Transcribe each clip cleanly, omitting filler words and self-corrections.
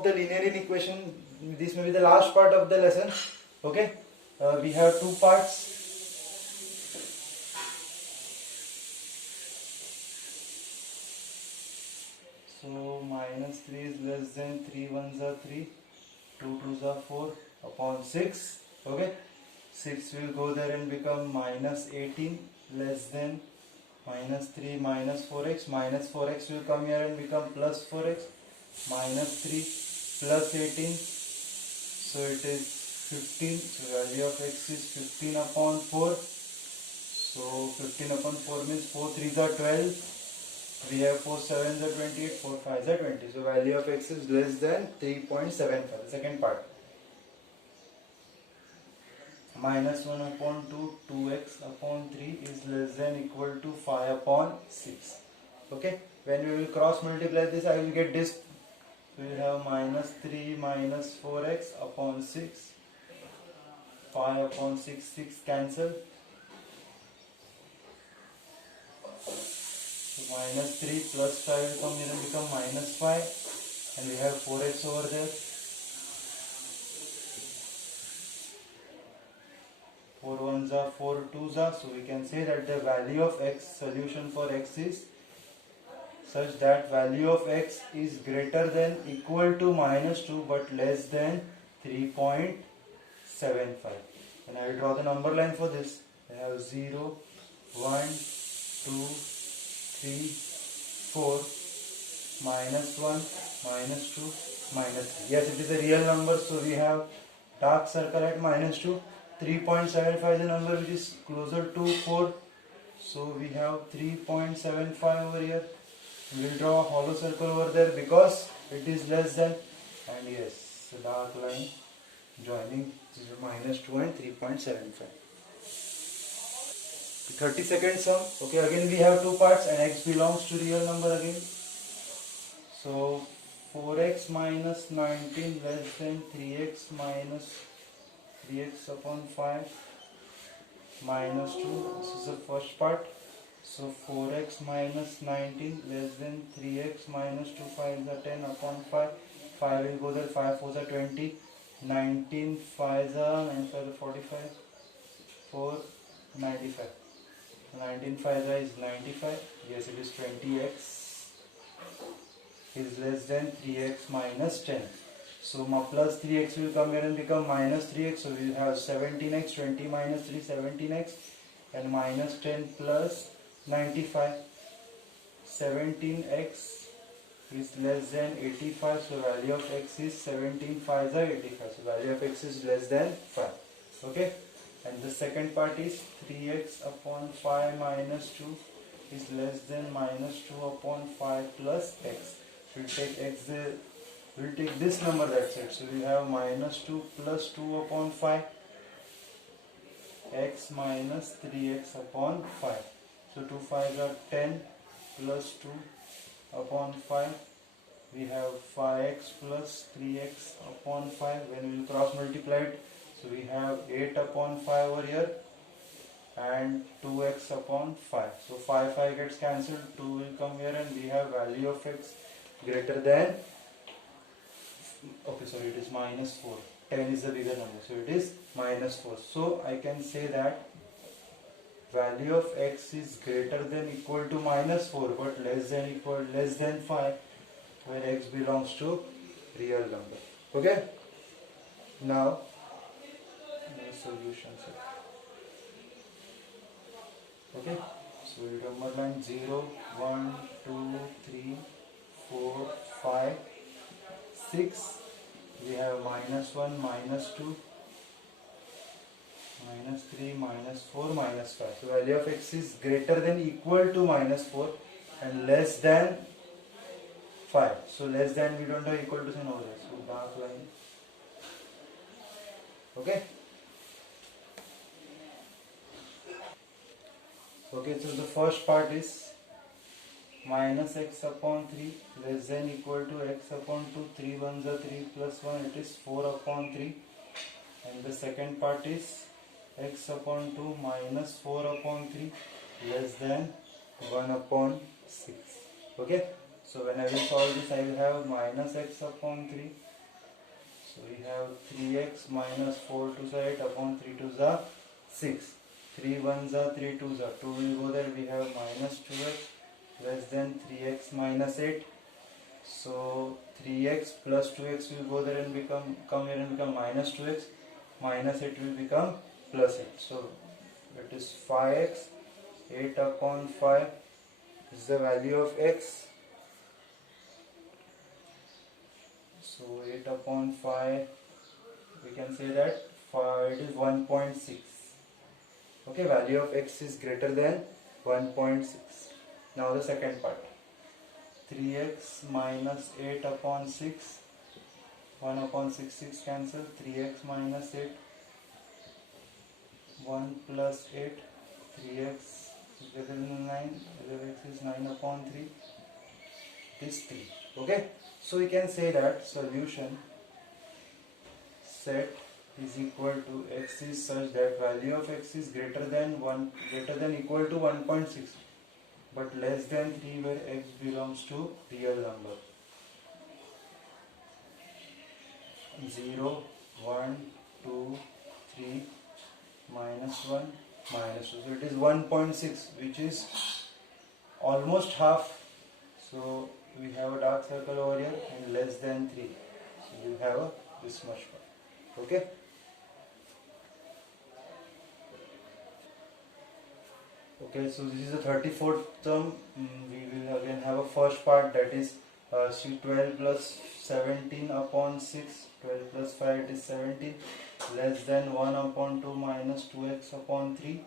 of the linear inequation. This may be the last part of the lesson. Okay, we have two parts. So minus 3 is less than 3 ones are 3, 2 twos are 4 upon 6. Okay, 6 will go there and become minus 18 less than minus 3 minus 4x. Minus 4x will come here and become plus 4x. Minus 3 plus 18. So it is 15. So value of x is 15 upon 4. So 15 upon 4 means 4 3s are 12. We have 4 7s are 28, 4 5s are 20. So value of x is less than 3.75. The second part. Minus 1 upon 2, 2x upon 3 is less than equal to 5 upon 6. Okay. When we will cross multiply this, I will get this. We will have minus 3 minus 4x upon 6. 5 upon 6, 6 cancel. Minus 3 plus 5 will come here and become minus 5, and we have 4x over there. 4 ones are 4 twos are, so we can say that the value of x, solution for x is such that value of x is greater than equal to minus 2 but less than 3.75. And I will draw the number line for this. I have 0, 1, 2, 3, 4, minus 1, minus 2, minus 3. Yes, it is a real number, so we have dark circle at minus 2. 3.75 is a number which is closer to 4. So we have 3.75 over here. We will draw a hollow circle over there because it is less than, and yes, the dark line joining minus 2 and 3.75. 30-second sum. Okay, again we have two parts and x belongs to real number again. So 4x minus 19 less than 3x minus 3x upon 5 minus 2. This is the first part. So 4x minus 19 less than 3x minus 2, 5 is a 10 upon 5. 5 will go there, 5 4s are 20. 19 5s are 9 5 are 45. 4 95. 19 5 is 95. Yes, it is 20x is less than 3x minus 10. So plus 3x will come here and become minus 3x. So we will have 17x, 20 minus 3, 17x, and minus 10 plus 95. 17x is less than 85. So value of x is 17 5s are 85. So value of x is less than 5. Okay. And the second part is 3x upon 5 minus 2 is less than minus 2 upon 5 plus x. So we'll take this number, that's it. So we have minus 2 plus 2 upon 5, x minus 3x upon 5. So 2 5s are 10 plus 2 upon 5. We have 5x plus 3x upon 5 when we will cross multiply it. So we have 8 upon 5 over here and 2x upon 5. So 5 gets cancelled, 2 will come here, and we have value of x greater than, okay, sorry, it is minus 4. 10 is the bigger number, so it is minus 4. So I can say that value of x is greater than equal to minus 4 but less than 5 where x belongs to real number. Okay, now the solution set. Okay, so we number line 0, 1, 2, 3, 4, 5, 6. We have minus 1, minus 2, minus 3, minus 4, minus 5. So value of x is greater than equal to minus 4 and less than 5. So less than, we don't have equal to sign over there. So dark line. Okay. Okay, so the first part is minus x upon 3 less than equal to x upon 2. 3 ones are 3 plus 1, it is 4 upon 3. And the second part is x upon 2 minus 4 upon 3 less than 1 upon 6. Okay, so when I will solve this, I will have minus x upon 3 So we have 3x minus 4 to the 8 upon 3 to the 6. 3 1s are 3 2s are 2 will go there. We have minus 2x less than 3x minus 8. So 3x plus 2x will go there and come here and become minus 2x. Minus 8 will become plus 8. So it is 5x. 8 upon 5 is the value of x. So 8 upon 5, we can say that it is 1.6. Okay, value of x is greater than 1.6. Now the second part. 3x minus 8 upon 6. 1 upon 6, 6 cancel. 3x minus 8. 1 plus 8. 3x is greater than 9. X is 9 upon 3. It is 3. Okay. So we can say that solution set is equal to x is such that value of x is greater than equal to 1.6 but less than 3 where x belongs to real number. 0, 1, 2, 3, minus 1, minus 2. So it is 1.6 which is almost half. So we have a dark circle over here and less than 3. So you have this much part. Okay. Okay, so this is the 34th term. We will again have a first part, that is 12 plus 17 upon 6. 12 plus 5, it is 17. Less than 1 upon 2 minus 2x upon 3.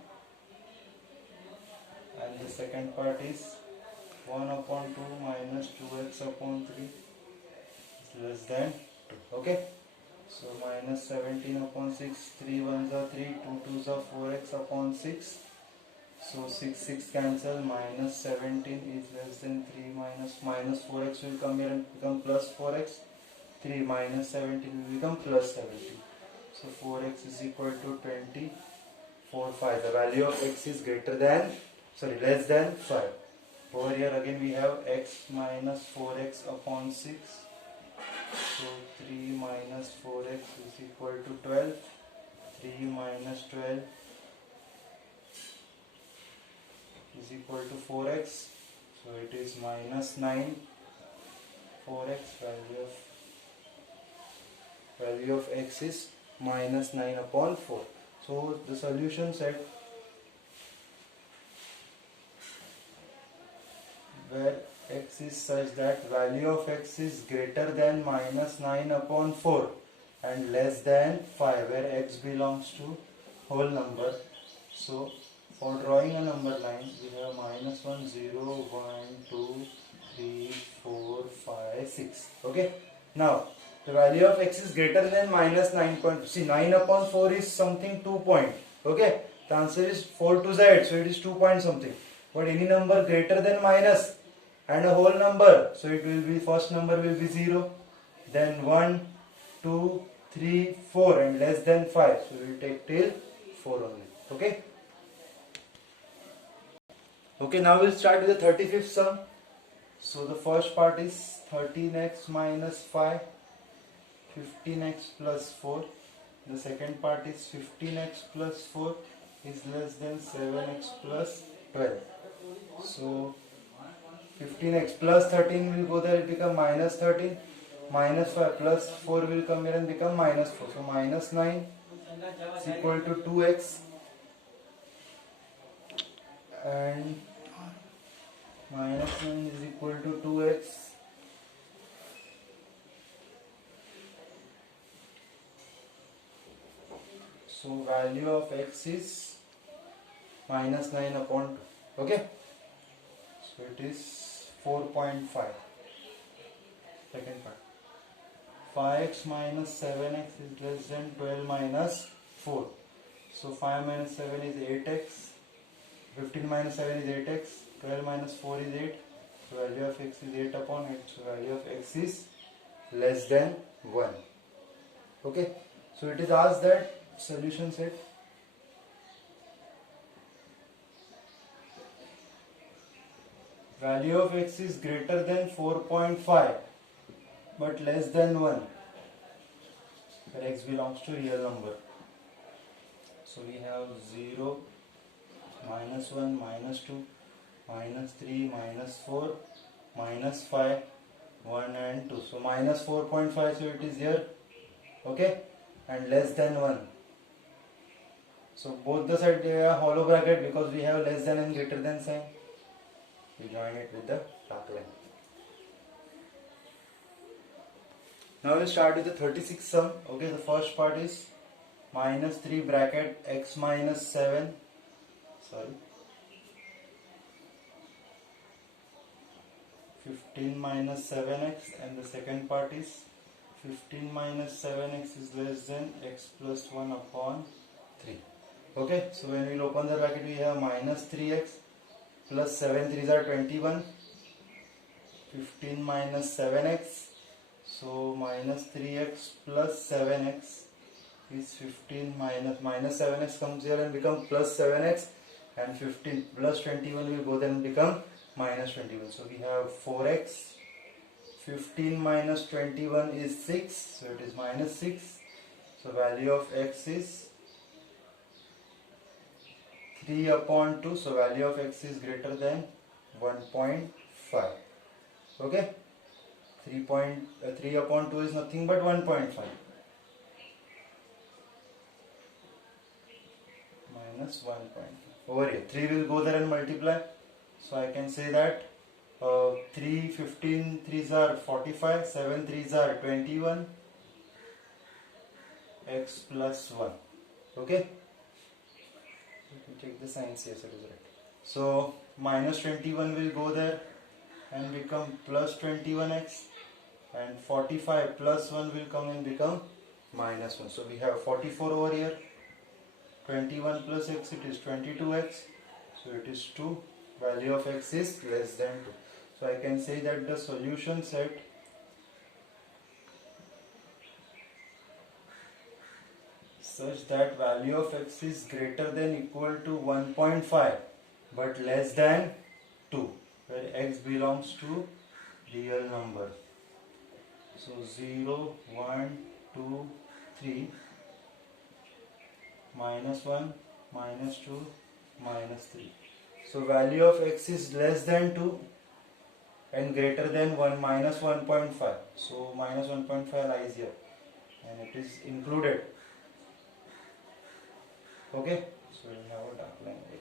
And the second part is 1 upon 2 minus 2x upon 3 is less than 2. Okay. So minus 17 upon 6, 3 1s are 3, 2 2s are 4x upon 6. So 6 cancel, minus 17 is less than 3 minus 4x will come here and become plus 4x. 3 minus 17 will become plus 17. So 4x is equal to 20. 4, 5. The value of x is less than 5. Over here again we have x minus 4x upon 6. So 3 minus 4x is equal to 12. 3 minus 12 is equal to 4x. So it is minus 9. 4x, value of x is minus 9 upon 4. So the solution set where x is such that value of x is greater than minus 9 upon 4 and less than 5 where x belongs to whole number. So for drawing a number line, we have minus 1, 0, 1, 2, 3, 4, 5, 6. Okay. Now, the value of x is greater than minus 9 point. See, 9 upon 4 is something 2 point. Okay. The answer is 4 to the 8. So, it is 2 point something. But any number greater than minus and a whole number. So, it will be, first number will be 0. Then 1, 2, 3, 4 and less than 5. So, we will take till 4 only. Okay. Okay, now we'll start with the 35th sum. So the first part is 13x minus 5, 15x plus 4. The second part is 15x plus 4 is less than 7x plus 12. So 15x plus 13 will go there, it become minus 13. Minus 5 plus 4 will come here and become minus 4. So minus 9 is equal to 2x. And minus 9 is equal to 2x. So value of x is minus 9 upon 2. Okay. So it is 4.5. Second part. 5x minus 7x is less than 12 minus 4. So 5 minus 7 is 8x. 15 minus 7 is 8x. 12 minus 4 is 8. So value of x is 8 upon 8. So value of x is less than 1. Okay. So it is asked that solution set. Value of x is greater than 4.5 but less than 1. where x belongs to real number. So we have 0, minus 1, minus 2, minus 3, minus 4, minus 5, 1 and 2. So minus 4.5, so it is here, okay, and less than 1. So both the sides they are hollow bracket because we have less than and greater than sign. We join it with the dark line. Now we'll start with the 36 sum. Okay, the first part is minus 3 bracket x minus 7. Sorry. 15 minus 7x, and the second part is 15 minus 7x is less than x plus 1 upon 3. Okay, so when we open the bracket we have minus 3x plus 7 3s are 21, 15 minus 7x, so minus 3x plus 7x is 15 minus 7x comes here and become plus 7x, and 15 plus 21 will go then become minus 21. So we have 4x, 15 minus 21 is 6, so it is minus 6. So value of x is 3 upon 2, so value of x is greater than 1.5. Okay, 3 upon 2 is nothing but 1.5 minus 1.5. Over here 3 will go there and multiply, so I can say that 3 15 3s are 45, 7 3s are 21, x plus 1. Okay, let me check the signs. Yes, it is right. So minus 21 will go there and become plus 21x, and 45 plus 1 will come and become minus 1. So we have 44 over here, 21 plus x, it is 22x, so it is 2. Value of x is less than 2. So I can say that the solution set such that value of x is greater than equal to 1.5 but less than 2, where x belongs to real number. So 0, 1, 2, 3, minus 1, minus 2, minus 3. So value of x is less than 2 and greater than 1 minus 1.5. So minus 1.5 lies here and it is included. Okay, so we have a dark line over here.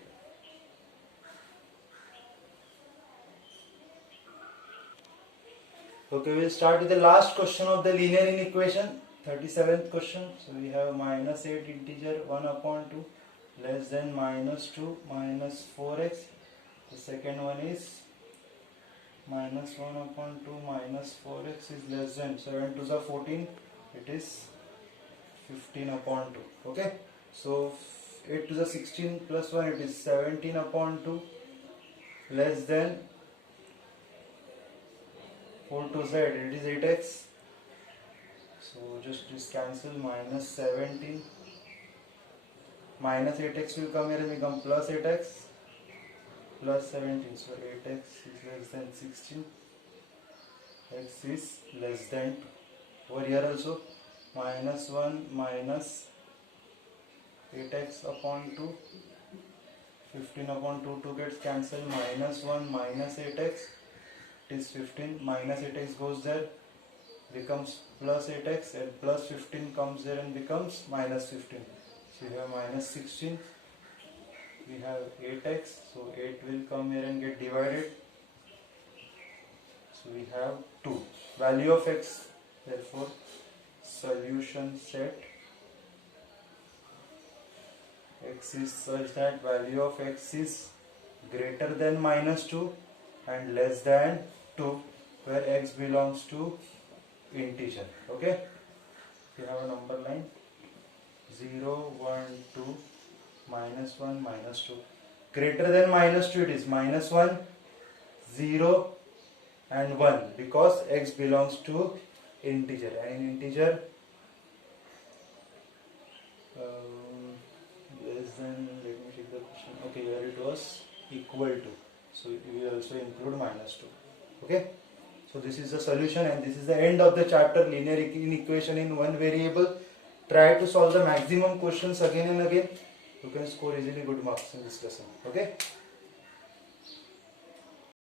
Okay, we'll start with the last question of the linear inequation, 37th question. So we have minus 8 integer 1 upon 2 less than minus 2 minus 4x. The second one is minus 1 upon 2 minus 4x is less than 7 to the 14. It is 15 upon 2. Okay, so 8 to the 16 plus 1, it is 17 upon 2 less than 4 to z, it is 8x. So just this cancel, minus 17 minus 8x will come here and become plus 8x plus 17. So 8x is less than 16, x is less than 2. Over here also minus 1 minus 8x upon 2, 15 upon 2 gets cancelled, minus 1 minus 8x, it is 15, minus 8x goes there, becomes plus 8x, and plus 15 comes there and becomes minus 15. So we have minus 16, we have 8x, so 8 will come here and get divided, so we have 2. Value of x, therefore solution set x is such that value of x is greater than minus 2 and less than 2, where x belongs to integer. Okay, you have a number line 0, 1, 2, minus 1, minus 2. Greater than minus 2, it is minus 1, 0 and 1, because x belongs to integer, and in integer less than, let me check the question. Okay, where it was equal to, so we will also include minus 2. Okay, so this is the solution and this is the end of the chapter, linear inequation in one variable. Try to solve the maximum questions again and again. You can score easily good marks in this lesson. Okay.